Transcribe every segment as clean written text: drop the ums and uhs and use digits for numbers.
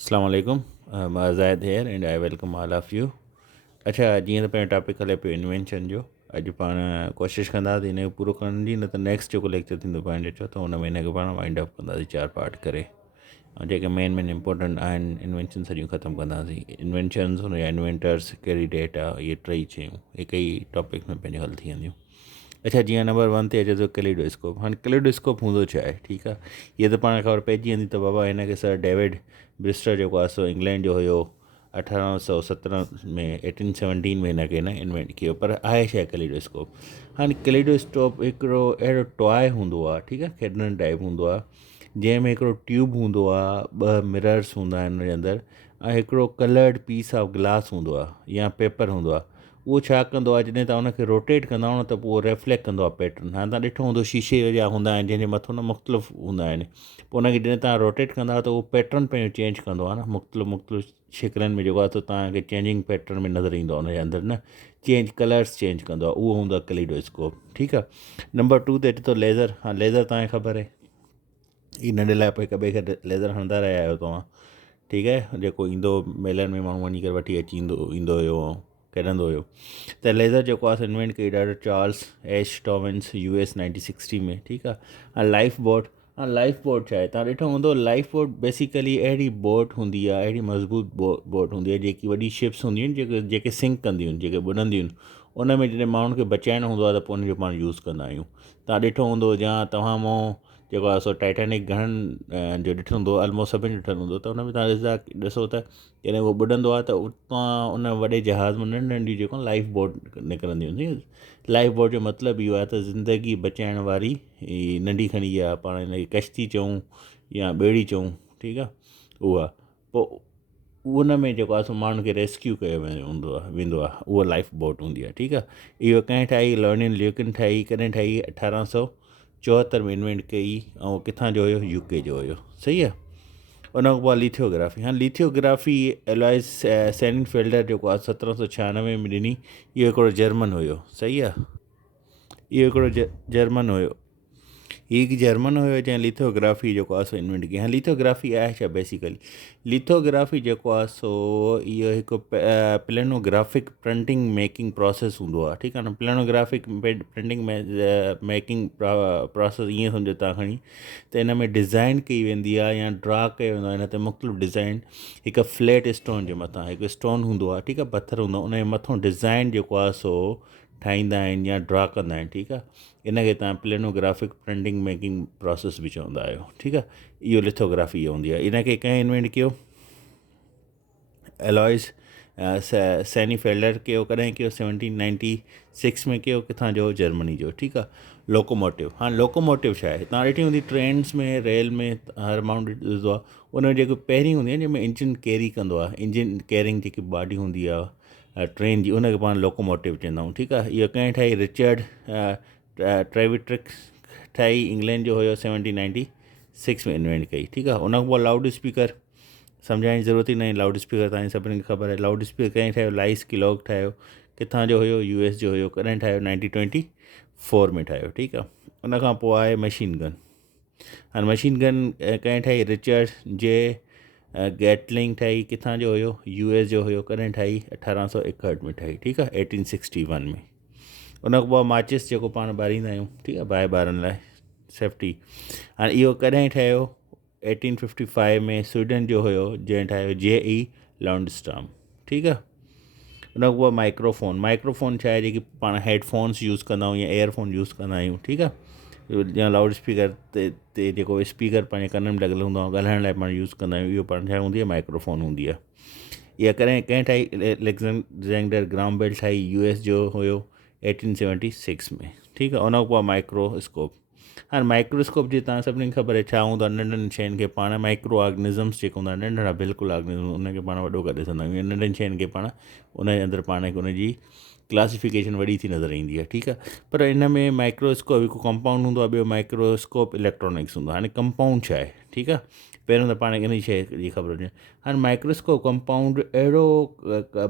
अस्सलाम वालेकुम Zahid here and I welcome all of you. अच्छा, जीअं त पंहिंजो टॉपिक हले पियो इन्वेंशन जो। अॼु पाण कोशिशि कंदासीं हिन खे पूरो करण जी, न त नेक्स्ट जेको लेक्चर थींदो पाण ॾिठो त हुन में हिन खे पाण वाइंड अप कंदासीं 4 पार्ट करे। ऐं जेके मेन इंपॉर्टेंट आहिनि इन्वेंशन सॼियूं ख़तमु कंदासीं। इन्वेंशन्स हुन जा इन्वेंटर्स कहिड़ी डेट आहे, इहे टई शयूं हिक ई टॉपिक में पंहिंजो हल थी वेंदियूं। अच्छा, जीअं नंबर 1 ते अचे थो कैलिडोस्कोप। हाणे कैलिडोस्कोप हूंदो छा आहे? ठीकु आहे, हीअ त पाण ख़बर पइजी वेंदी त बाबा हिन खे सर डेविड ब्रिस्टर जेको आहे सो इंग्लैंड जो हुयो 1817 में 1817 में हिन खे इन्वेंट कयो। पर आहे छा कैलिडोस्कोप? हाणे कैलिडोस्कोप हिकिड़ो अहिड़ो टॉय हूंदो आहे, ठीकु आहे, खेॾण टाइप हूंदो आहे, जंहिंमें हिकिड़ो ट्यूब हूंदो आहे, 2 मिरर्स हूंदा आहिनि हुनजे अंदरि, ऐं हिकिड़ो कलर्ड पीस ऑफ ग्लास हूंदो आहे या पेपर हूंदो आहे। उहो छा कंदो आहे, जॾहिं तव्हां उनखे रोटेट कंदा न त पोइ उहो रिफ्लेक्ट कंदो आहे पैटर्न। हाणे तव्हां ॾिठो हूंदो शीशे जा हूंदा आहिनि जंहिंजे मथां न मुख़्तलिफ़ हूंदा आहिनि, पोइ उनखे जॾहिं तव्हां रोटेट कंदा त उहो पैटर्न पंहिंजो चेंज कंदो आहे न, मुख़्तलिफ़ शिकिलनि में जेको आहे त तव्हांखे चेंजिंग पैटर्न में नज़र ईंदो आहे उनजे अंदरि न, चेंज कलर्स चेंज कंदो आहे, उहो हूंदो आहे कैलिडोस्कोप। ठीकु आहे। नंबर 2 ते अचे थो लेज़र। हा, लेज़र तव्हांखे ख़बर आहे, ही नंढे लाइ पोइ हिक ॿिए खे लेज़र हणंदा रहिया आहियो तव्हां। ठीकु आहे, जेको ईंदो मेलनि में माण्हू वञी करे वठी अची ईंदो हुयो ऐं खेॾंदो हुयो। त लेज़र जेको आहे इन्वेंट कई ॾाढो चार्ल्स एश टॉबिन्स US 1960 में। ठीकु आहे। ऐं लाइफ बोट। हा, लाइफ बोट छा आहे? तव्हां ॾिठो हूंदो लाइफ बोट बेसिकली अहिड़ी बोट हूंदी आहे, अहिड़ी मज़बूत बोट हूंदी आहे जेकी वॾी शिप्स हूंदियूं आहिनि, जेके सिंक कंदियूं आहिनि, जेके बुॾंदियूं आहिनि। उन में जॾहिं माण्हुनि खे बचाइणो हूंदो आहे त पोइ उनजो पाण यूज़ कंदा आहियूं। तव्हां ॾिठो हूंदो या तव्हां मूं जेको आहे सो टाइटेनिक घणनि जो ॾिठो हूंदो, ऑलमोस्ट सभिनी ॾिठल हूंदो, त हुन में तव्हां ॾिसो त जॾहिं उहो बुॾंदो आहे त उतां उन वॾे जहाज़ में नंढी नंढी जेको लाइफ बोट निकिरंदियूं आहिनि। लाइफ बोट जो मतिलबु इहो आहे त ज़िंदगी बचाइण वारी नंढी खणी इहा पाण हिन खे कश्ती चऊं या ॿेड़ी चऊं। ठीकु आहे। उहा पोइ उन में जेको आहे सो माण्हुनि खे रेस्क्यू कयो वेंदो आहे, उहा लाइफ बोट हूंदी आहे। ठीकु आहे। इहो कंहिं ठाही? लर्निन ल्यूकिन ठाही। कॾहिं ठाही? 1874 में इन्वेंट कई। ऐं किथां जो हुयो? UK जो हुयो। सही आहे। उन खां पोइ लिथियोग्राफी। हाणे लिथियोग्राफी एलॉइस सेनिफील्डर जेको आहे 1796 में ॾिनी। इहो हिकिड़ो जर्मन हुयो। सही आहे। इहो हिकिड़ो जर्मन हुयो। हीअ हिकु जर्मन हुयो जंहिं लिथोग्राफी जेको आहे सो इन्वेंट कई। हाणे लिथोग्राफी आहे छा? बेसिकली लिथोग्राफी जेको आहे सो इहो हिकु प्लेनोग्राफिक प्रिंटिंग मेकिंग प्रोसेस हूंदो आहे। ठीकु आहे न। प्लेनोग्राफिक प्रिंटिंग मेकिंग प्रोसेस ईअं सम्झो तव्हां खणी त हिन में डिज़ाइन कई वेंदी आहे या ड्रा कयो वेंदो आहे हिन ते मुख़्तलिफ़ डिज़ाइन। हिकु फ्लैट स्टोन जे मथां हिकु स्टोन हूंदो आहे, ठीकु आहे, पथर हूंदो आहे, उनजे मथां डिज़ाइन जेको आहे सो ठाहींदा आहिनि या ड्रा कंदा आहिनि। ठीकु आहे। इन खे तव्हां प्लेनोग्राफिक प्रिंटिंग मेकिंग प्रोसेस बि चवंदा आहियो। ठीकु आहे। इहो लिथोग्राफी हूंदी आहे। इन खे कंहिं इन्वेंट कयो? एलॉइस सेनिफील्डर कयो। कॾहिं कयो? 1796 में कयो। किथां जो? जर्मनी जो। ठीकु आहे। लोकोमोटिव। हाणे लोकोमोटिव छा आहे? तव्हां ॾिठी हूंदी ट्रेन्स में, रेल में, हर माण्हू ॾिसंदो आहे उन में जेको पहिरीं हूंदी आहे जंहिंमें इंजन कैरी कंदो आहे, इंजन कैरिंग जेकी बॉडी हूंदी आहे ट्रेन जी, उनखे पाण लोकोमोटिव चवंदा आहियूं। ठीकु आहे। इहो कंहिं ठाही? रिचर्ड ट्रेविट्रिक्स ठाही। इंग्लैंड जो हुयो। 1796 में इन्वेंट कई। ठीकु आहे। उन खां पोइ लाउड स्पीकर। सम्झाइण जी ज़रूरत ई न आहे। लाउड स्पीकर तव्हांखे सभिनी खे ख़बर आहे। लाउड स्पीकर कंहिं ठाहियो? लाइस किलॉग ठाहियो। किथां जो हुयो? US जो हुयो। कॾहिं ठाहियो? 1924 में ठाहियो। ठीकु आहे। उन खां पोइ आहे मशीन गन। हाणे मशीन गन कंहिं ठाही? रिचर्ड जे गैटलिंग ठाही। किथां जो हुयो? US जो हुयो। कॾहिं ठाही? 1861 में ठाही। ठीकु आहे। 1861 में। उन खां पोइ माचिस जेको पाण ॿारींदा आहियूं, ठीकु आहे, बाहि ॿारनि लाइ सेफ्टी। हाणे इहो कॾहिं ठहियो? 1855 में स्वीडन जो हुयो जंहिं ठाहियो JE लॉन्डस्टॉम। ठीकु आहे। उन खां पोइ माइक्रोफोन। माइक्रोफोन छा आहे? जेकी पाण हेडफोन्स यूज़ कंदा आहियूं या एयरफोन यूज़ कंदा आहियूं। ठीकु आहे। या लाउड स्पीकर ते जेको स्पीकर पंहिंजे कन में लॻियलु हूंदो आहे, ॻाल्हाइण लाइ पाण यूज़ कंदा आहियूं, इहो पाण छा हूंदी आहे? माइक्रोफोन हूंदी आहे। इहा कंहिं ठाही? एलेक्जेंडर ग्राहम बेल ठाही। US जो हुयो 1876 में। ठीकु आहे। उन खां पोइ माइक्रोस्कोप। हाणे माइक्रोस्कोप जी तव्हां सभिनी खे ख़बर आहे छा हूंदो आहे? नंढनि शयुनि खे पाण माइक्रो ऑर्गेनिज़म्स जेके हूंदा आहिनि, नंढड़ा बिल्कुलु ऑर्गेनिज़म, उनखे पाण वॾो करे ॾिसंदा आहियूं। नंढनि शयुनि खे पाण उनजे अंदरि पाण खे उनजी क्लासिफिकेशन वॾी थी नज़र ईंदी आहे। ठीकु आहे। पर इन में माइक्रोस्कोप हिकु कंपाउंड हूंदो आहे, ॿियो माइक्रोस्कोप इलेक्ट्रॉनिक्स हूंदो आहे। हाणे कंपाउंड छा आहे? ठीकु आहे। पहिरियों त पाण खे इन शइ जी ख़बर हुजे। हाणे माइक्रोस्कोप कंपाउंड अहिड़ो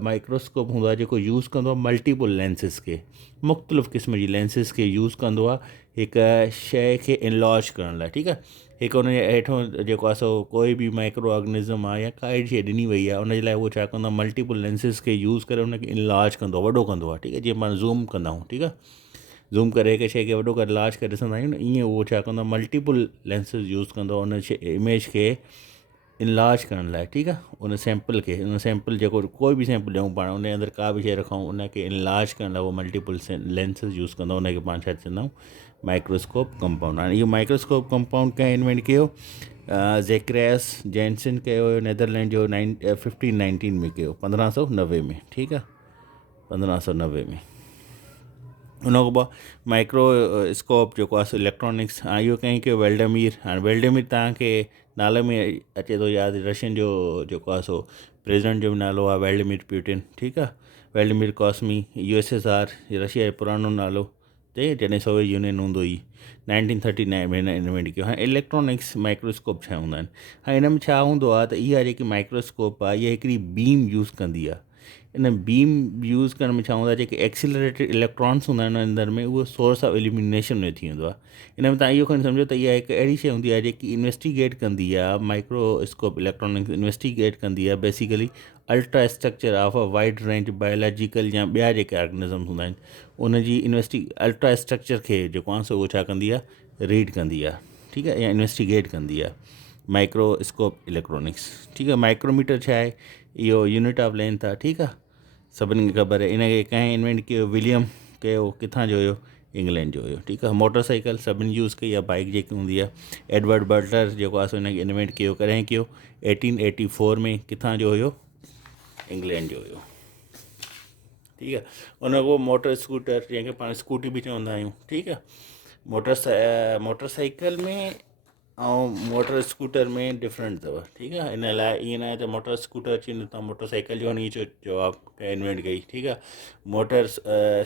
माइक्रोस्कोप हूंदो आहे जेको यूज़ कंदो आहे मल्टीपल लेंसिस खे, मुख़्तलिफ़ क़िस्म जी लेंसिस खे यूज़ कंदो आहे हिकु शइ खे इनलॉज करण लाइ। ठीकु आहे। हिकु हुन जे हेठो जेको आहे सो कोई बि माइक्रो ऑर्गेनिज़म आहे या काई शइ ॾिनी वई आहे, उनजे लाइ उहो छा कंदो आहे, मल्टीपल लेंसिस खे यूज़ करे उनखे इनलार्ज कंदो आहे, वॾो कंदो आहे, ठीकु आहे, जीअं पाण ज़ूम कंदा आहियूं, ठीकु आहे, ज़ूम करे हिकु शइ खे वॾो करे लार्ज करे ॾिसंदा आहियूं न, ईअं उहो छा कंदो आहे, मल्टीपल लेंसिस यूज़ कंदो आहे उन शइ इमेज खे इनलार्ज करण लाइ, ठीकु आहे, उन सैंपल खे, उन सैंपल जेको कोई बि सैंपल ॾियूं पाण, उनजे अंदरि का बि शइ रखूं, उनखे इनलार्ज करण लाइ उहो मल्टीपल लेंसिस यूज़ कंदो, उनखे पाण छा चवंदा आहियूं, माइक्रोस्कोप कंपाउंड। हाणे इहो माइक्रोस्कोप कंपाउंड कंहिं इन्वेंट कयो, ज़ेक्रेस जेंसन कयो हुयो, नैदरलैंड जो 1519 में कयो, 1590 में, ठीकु आहे, 1590 में। उन खां पोइ माइक्रोस्कोप जेको आहे इलेक्ट्रॉनिक्स, इहो कंहिं कयो वेल्डेमीर। हाणे वेल्डेमीर तव्हांखे नाले में अचे थो यादि, रशियन जो जेको आहे सो प्रेसिडेंट जो बि नालो आहे वेल्डेमीर पुतिन, ठीकु आहे, वेल्डेमीर कॉस्मी, USSR रशिया जो पुराणो नालो ते, जॾहिं सोवियत यूनियन हूंदो हुई, 1939 में हिन इन्वेंट कयो। हाणे इलेक्ट्रॉनिक्स माइक्रोस्कोप छा हूंदा आहिनि, हाणे हिन में छा हूंदो आहे त इहा जेकी माइक्रोस्कोप आहे इहा हिकिड़ी बीम यूज़ कंदी आहे। इन बीम यूज़ करण में छा हूंदो आहे, जेके एक्सीलरेटेड इलेक्ट्रॉन्स हूंदा आहिनि अंदरि में, उहो सोर्स ऑफ इल्यूमिनेशन में थी वेंदो आहे। इन में तव्हां इहो खणी सम्झो त इहा हिकु अहिड़ी शइ हूंदी आहे जेकी इन्वेस्टिगेट कंदी आहे, माइक्रोस्कोप इलेक्ट्रॉनिक्स इन्वेस्टिगेट कंदी आहे basically ultra structure of a wide range biological या ॿिया जेके ऑर्गेनिज़म्स हूंदा आहिनि, उनजी अल्ट्रा स्ट्रक्चर खे जेको आहे सो उहो छा कंदी आहे, रीड कंदी आहे, ठीकु आहे, या इन्वेस्टिगेट कंदी आहे, माइक्रोस्कोप इलेक्ट्रॉनिक्स, ठीकु आहे। माइक्रोमीटर छा आहे, इहो यूनिट ऑफ लेंथ आहे, ठीकु आहे, सभिनी खे ख़बर आहे। इनखे कंहिं इन्वेंट कयो, विलियम कयो, किथां जो हुयो, इंग्लैंड जो हुयो, ठीकु आहे। मोटरसाइकिल सभिनी यूज़ कई आहे, बाइक जेकी हूंदी आहे, एडवर्ड बटलर जेको आहे सो हिनखे इन्वेंट कयो, कॾहिं कयो, 1884 में, किथां जो हुयो, इंग्लैंड जो हुयो, ठीकु आहे। उन खां पोइ मोटर स्कूटर, जंहिंखे पाण स्कूटी बि चवंदा आहियूं, ठीकु आहे। मोटरसाइकिल में ऐं मोटर स्कूटर में डिफरेंट अथव, ठीकु आहे। इन लाइ ईअं न आहे त मोटर स्कूटर अची वेंदो तव्हां मोटरसाइकिल जो हणी अचो, जवाबु कंहिं इन्वेंट कई, ठीकु आहे। मोटर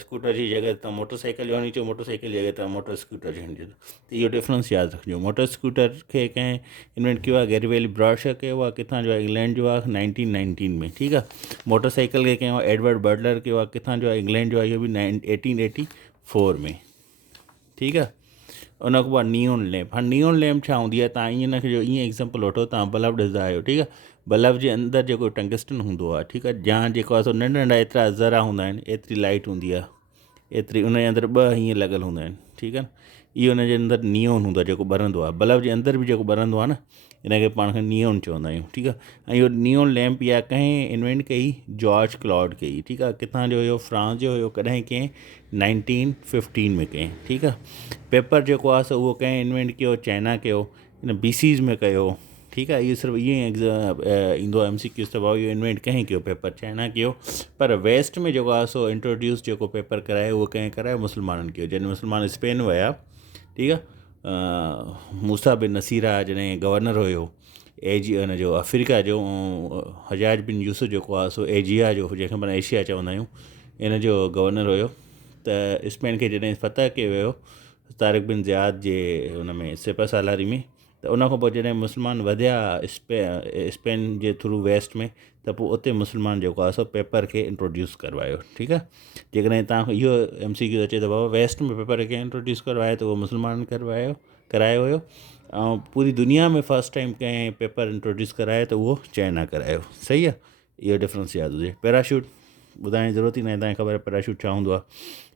स्कूटर जी जॻह तव्हां मोटरसाइकिल जो हणी अचो, मोटरसाइकिल जी जॻह तव्हां मोटर स्कूटर जो हणी अचो, त इहो डिफरेंस यादि रखिजो। मोटर स्कूटर खे कंहिं इन्वेंट कयो आहे, गैरिवेली ब्रॉशर कयो आहे, किथां जो आहे, इंग्लैंड जो आहे, 1919 में, ठीकु आहे। मोटरसाइकिल खे कयो आहे एडवर्ड बटलर कयो आहे, किथां जो आहे, इंग्लैंड जो आहे, इहो बि 1884 में, ठीकु आहे। उन खां पोइ नियोन लैम्प। हाणे नियोन लैम्प छा हूंदी आहे, तव्हां ईअं न जो ईअं एग्ज़ाम्पल वठो, तव्हां बल्ब ॾिसंदा आहियो, ठीकु आहे, बल्ब जे अंदरि जेको टंगस्टन हूंदो आहे, ठीकु आहे, जहाँ जेको आहे सो नंढा नंढा एतिरा ज़रा हूंदा आहिनि, एतिरी लाइट हूंदी आहे, एतिरी उनजे अंदरि ॿ हीअं लॻल हूंदा आहिनि, ठीकु आहे। इहो उनजे अंदरि नियोन हूंदो आहे, जेको ॿरंदो आहे, बल्ब जे अंदरि बि जेको ॿरंदो आहे न, इनखे पाण खे नियोन चवंदा आहियूं, ठीकु आहे। ऐं इहो नियोन लैम्प इहा कंहिं इन्वेंट कई, जॉर्ज क्लॉड कई, ठीकु आहे। किथां जो हुयो, फ्रांस जो हुयो, कॾहिं कंहिं 1915 में कंहिं, ठीकु आहे। पेपर जेको आहे सो उहो कंहिं इन्वेंट कयो, चाइना कयो, इन BCs में कयो, ठीकु आहे। इहो सिर्फ़ु ईअं ईंदो आहे MCQ त भाऊ इहो इन्वेंट कंहिं कयो, पेपर चाइना कयो, पर वेस्ट में जेको आहे सो इंट्रोड्यूस जेको पेपर कराए उहो कंहिं करायो, मुस्लमाननि कयो, जॾहिं मुस्लमान स्पेन विया, ठीकु आहे। मूसा बिन नसीरा जॾहिं गवर्नर हुयो हुन जो अफ्रीका जो, हजाज बिन यूसुफ जेको आहे सो एजिया जो, जंहिंखे पाण एशिया चवंदा आहियूं, इन जो गवर्नर हुयो, त स्पेन खे जॾहिं फतह कयो वियो तारिक बिन ज़ियाद जे हुन में सिपह सालारी में, त उन खां पोइ जॾहिं मुस्लमान वधिया स्पेन जे थ्रू वेस्ट में, त पोइ उते मुस्लमान जेको आहे सो पेपर खे इंट्रोड्यूस करवायो, ठीकु आहे। जेकॾहिं तव्हांखे इहो MCQ अचे त बाबा वेस्ट में पेपर खे इंट्रोड्यूस करवायो, त उहो मुस्लमान करायो हुयो, ऐं पूरी दुनिया में फस्ट टाइम कंहिं पेपर इंट्रोड्यूस करायो त उहो चाइना करायो, सही आहे। इहो डिफरेंस यादि हुजे। पैराशूट ॿुधाइण जी ज़रूरत ई न आहे, तव्हांखे ख़बर आहे पैराशूट छा हूंदो आहे।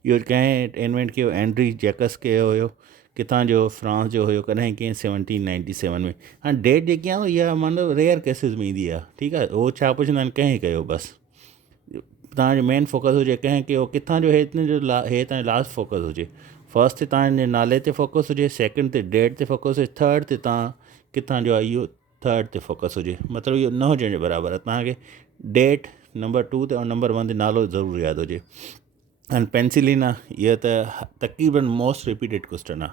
इहो कंहिं इन्वेंट कयो, एंड्री जैकस कयो हुयो, किथां जो, फ्रांस जो हुयो, कॾहिं कंहिं 1797 में। हाणे डेट जेकी आहे इहा मतिलबु रेयर केसिस में ईंदी आहे, ठीकु आहे। उहो छा पुछंदा आहिनि, कंहिं कयो, बसि तव्हांजो मेन फोकस हुजे कंहिं कयो, किथां जो, हे तव्हांजो लास्ट फोकस हुजे। फस्ट ते तव्हांजे नाले ते फोकस हुजे, सेकेंड ते डेट ते फोकस हुजे, थर्ड ते तव्हां किथां जो आहे इहो थर्ड ते फोकस हुजे, मतिलबु इहो न हुजण जे बराबरि आहे। तव्हांखे डेट नंबर 2 ते ऐं नंबर 1 ते नालो ज़रूरु यादि हुजे। ऐं पेंसिलिन आहे, इहा त तक़रीबन मोस्ट रिपीटेड क्वेश्चन आहे,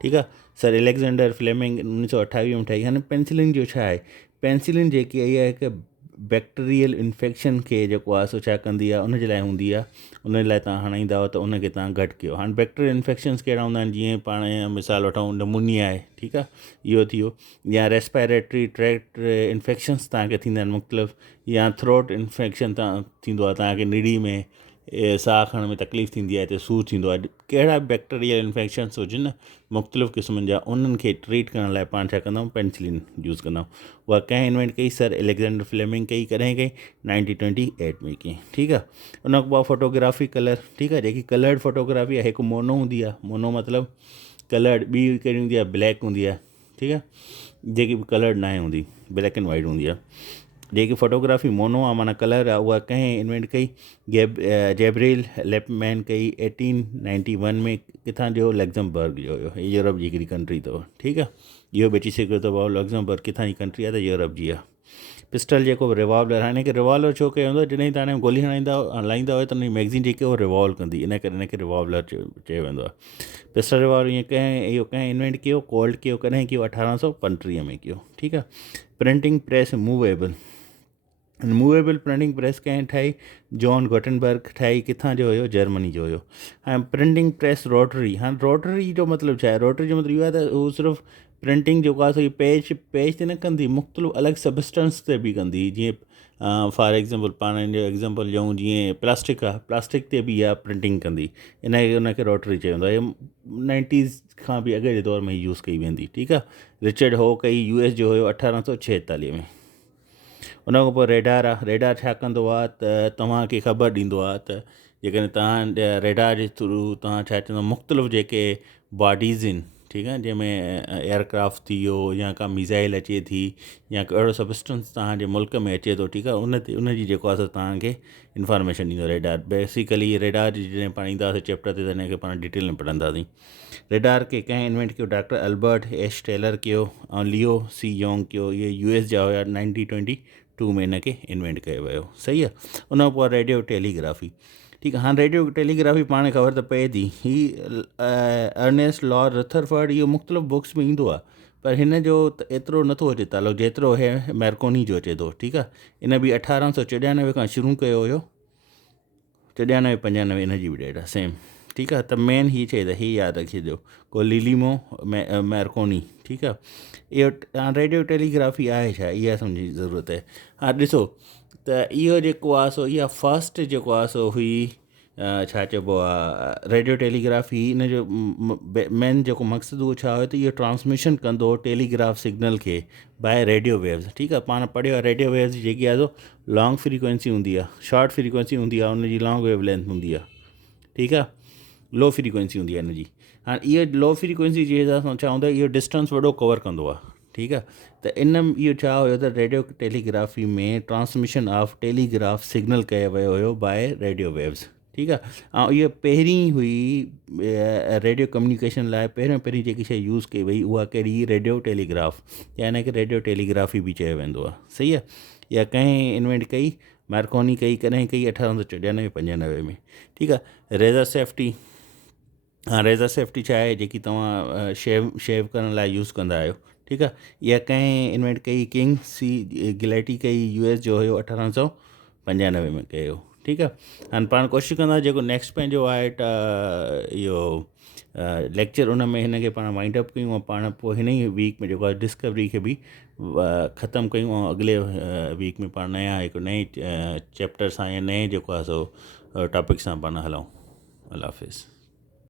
ठीकु आहे। सर एलेक्जेंडर फ्लेमिंग 1928 में ठाही। हाणे पेंसिलिन जो छा आहे, पेंसिलिन जेकी आहे इहा हिकु बैक्टीरियल इन्फेक्शन खे जेको आहे सो छा कंदी आहे, उनजे लाइ हूंदी आहे, उन लाइ तव्हां हणाईंदा हो त उनखे तव्हां घटि कयो। हाणे बैक्टीरियल इन्फेक्शन्स कहिड़ा हूंदा आहिनि, जीअं पाण मिसाल वठूं, नमूनिया आहे, ठीकु आहे, इहो थियो, या रेस्पायरेटरी ट्रैक्ट इन्फेक्शन्स तव्हांखे थींदा आहिनि मुख़्तलिफ़, या थ्रोट इन्फेक्शन थींदो आहे तव्हांखे निड़ी में, साह खणण में तकलीफ़ थींदी आहे, हिते सूरु थींदो आहे, कहिड़ा बि बैक्टीरियल इन्फेक्शन्स हुजनि न मुख़्तलिफ़ क़िस्मनि जा, उन्हनि खे ट्रीट करण लाइ पाण छा कंदा आहियूं, पेनिसिलिन यूज़ कंदा आहियूं। उहा कंहिं इन्वेंट कई, सर एलेक्जेंडर फ्लेमिंग कई, कॾहिं कई 1928 में कई, ठीकु आहे। उन खां पोइ फोटोग्राफी कलर, ठीकु आहे, जेकी कलर्ड फोटोग्राफी आहे, हिकु मोनो हूंदी आहे, मोनो मतिलबु कलर्ड, ॿी कहिड़ी हूंदी आहे, ब्लैक हूंदी आहे, ठीकु आहे, जेकी बि कलर्ड न आहे हूंदी, ब्लैक एंड वाइट हूंदी आहे। जेकी फ़ोटोग्राफी मोनो आहे, माना कलर आहे, उहा कंहिं इन्वेंट कई, जैब्रियल लेपमैन कई 1891 में, किथां जो, लग्ज़मबर्ग जो हुयो, यूरोप जी हिकिड़ी कंट्री अथव, ठीकु आहे। इहो बि अची सघियो त भाउ लग्ज़मबर्ग किथां जी कंट्री आहे, त यूरोप जी आहे। पिस्टल जेको रिवॉल्वर, हाणे हिनखे रिवॉल्वर छो कयो वेंदो, जॾहिं तव्हां गोली हलाईंदा हुयो त हुनजी मैगज़ीन जेकी उहो रिवॉल्व कंदी, इन करे हिनखे रिवॉल्वर चयो वेंदो आहे। पिस्टल रिवॉल्वर ईअं इहो कंहिं इन्वेंट कयो, कोल्ड कयो, कॾहिं कयो, 1835 में कयो, ठीकु आहे। Printing press movable printing press कंहिं ठाही, जॉन गुटेनबर्ग ठाही, किथां जो हुयो, जर्मनी जो हुयो। हाणे प्रिंटिंग प्रेस रोटरी, हाणे रोटरी जो मतिलबु छा आहे, रोटरी जो मतिलबु इहो आहे त उहो सिर्फ़ु प्रिंटिंग जेको आहे सो पेज ते न कंदी, मुख़्तलिफ़ अलॻि सबस्टेंस ते बि कंदी, जीअं फॉर एग्ज़ाम्पल पाण जो एग्ज़ाम्पल ॾियूं, जीअं प्लास्टिक आहे, प्लास्टिक ते बि इहा प्रिंटिंग कंदी, उनखे रोटरी चयो वेंदो आहे। 90s खां बि अॻे जे दौर में यूज़ कई वेंदी, ठीकु आहे। रिचर्ड हो कई, US जो हुयो 1846 में। उन खां पोइ रेडार आहे, रेडार छा कंदो आहे त तव्हांखे ख़बर ॾींदो आहे त जेकॾहिं तव्हां रेडार जे थ्रू तव्हां छा चवंदो, मुख़्तलिफ़ जेके बॉडीज़ आहिनि, ठीकु आहे, जंहिंमें एयरक्राफ्ट थी वियो, या का मिज़ाइल अचे थी, या अहिड़ो सबस्टेंस तव्हांजे मुल्क में अचे थो, ठीकु आहे, उनजी जेको आहे तव्हांखे इंफॉर्मेशन ॾींदो रेडार। बेसिकली रेडार जी जॾहिं पाण ईंदासीं चैप्टर ते, त हिनखे पाण डिटेल में पढ़ंदासीं। रेडार खे कंहिं इन्वेंट कयो, डॉक्टर अल्बर्ट एश टेलर कयो, ऐं लियो सी योंग कयो, इहे US जा हुया। 1922 में हिनखे इन्वेंट कयो वियो, सही आहे। उन खां पोइ रेडियो टेलीग्राफी, ठीकु आहे। हाणे रेडियो टेलीग्राफी पाण ख़बर त पए थी, अर्नेस्ट लॉर्ड रथरफर्ड, इहो मुख़्तलिफ़ बुक्स में ईंदो आहे, पर हिन जो त एतिरो नथो अचे तालो जेतिरो है मैरकोनी जो अचे थो, ठीकु आहे। इन बि 1894 खां शुरू कयो हुयो, 94-95 इन जी बि डेट आहे सेम, ठीकु आहे। त मेन हीअ चए त हीअ यादि रखिजो, लीलिमो मैरकोनी, ठीकु आहे। इहो हाणे रेडियो टेलीग्राफी आहे छा, इहा सम्झी ज़रूरत आहे। हा ॾिसो त इहो जेको आहे सो इहा फस्ट जेको आहे सो हुई, छा चइबो आहे, रेडियो टेलीग्राफी। इन जो मेन जेको मक़सदु उहो छा हुयो त इहो ट्रांसमिशन कंदो टेलीग्राफ सिग्नल खे बाय रेडियो वेव्स, ठीकु आहे। पाण पढ़ियो आहे रेडियो वेव्स जेकी आहे सो लॉन्ग फ्रीक्वेंसी हूंदी आहे, शॉर्ट फ्रीक्वेंसी हूंदी आहे, उनजी लॉन्ग वेव लेंथ हूंदी आहे, ठीकु आहे, लो फ्रीक्वेंसी हूंदी आहे हिनजी। हाणे इहो लो फ्रीक्वेंसी जे हिसाब सां छा हूंदो आहे, इहो डिस्टेंस वॾो कवर कंदो आहे, ठीकु आहे। त इहो छा हुयो त रेडियो टेलीग्राफी में ट्रांसमिशन ऑफ टेलीग्राफ सिग्नल कयो वियो हुयो बाय रेडियो वेव्स, ठीकु आहे। ऐं इहा पहिरीं हुई रेडियो कम्युनिकेशन लाइ पहिरीं जेकी शइ यूज़ कई वई, उहा कहिड़ी, रेडियो टेलीग्राफ, या हिनखे रेडियो टेलीग्राफी बि चयो वेंदो आहे, सही आहे। इहा कंहिं इन्वेंट कई, मैरकोनी कई, कॾहिं कई 1894-95 में, ठीकु आहे। रेज़र सेफ्टी, हां रेज़र सेफ्टी छा आहे, जेकी तव्हां शेव करण लाइ यूज़ कंदा आहियो, ठीकु आहे। इहा कंहिं इन्वेंट कई, किंग सी गिलेटी कई, US जो हुयो, 1895 में कयो, ठीकु आहे। हाणे पाण कोशिशि कंदा जेको नेक्स्ट पंहिंजो आहे इहो लेक्चर, उन में हिन खे पाण वाइंड अप कयूं, ऐं पाण पोइ हिन ई वीक में जेको आहे डिस्कवरी खे बि ख़तमु कयूं, ऐं अॻिले वीक में पाण हिकु नए चैप्टर सां या नए जेको आहे सो टॉपिक सां पाण हलूं। अल्लाह हाफ़िज़।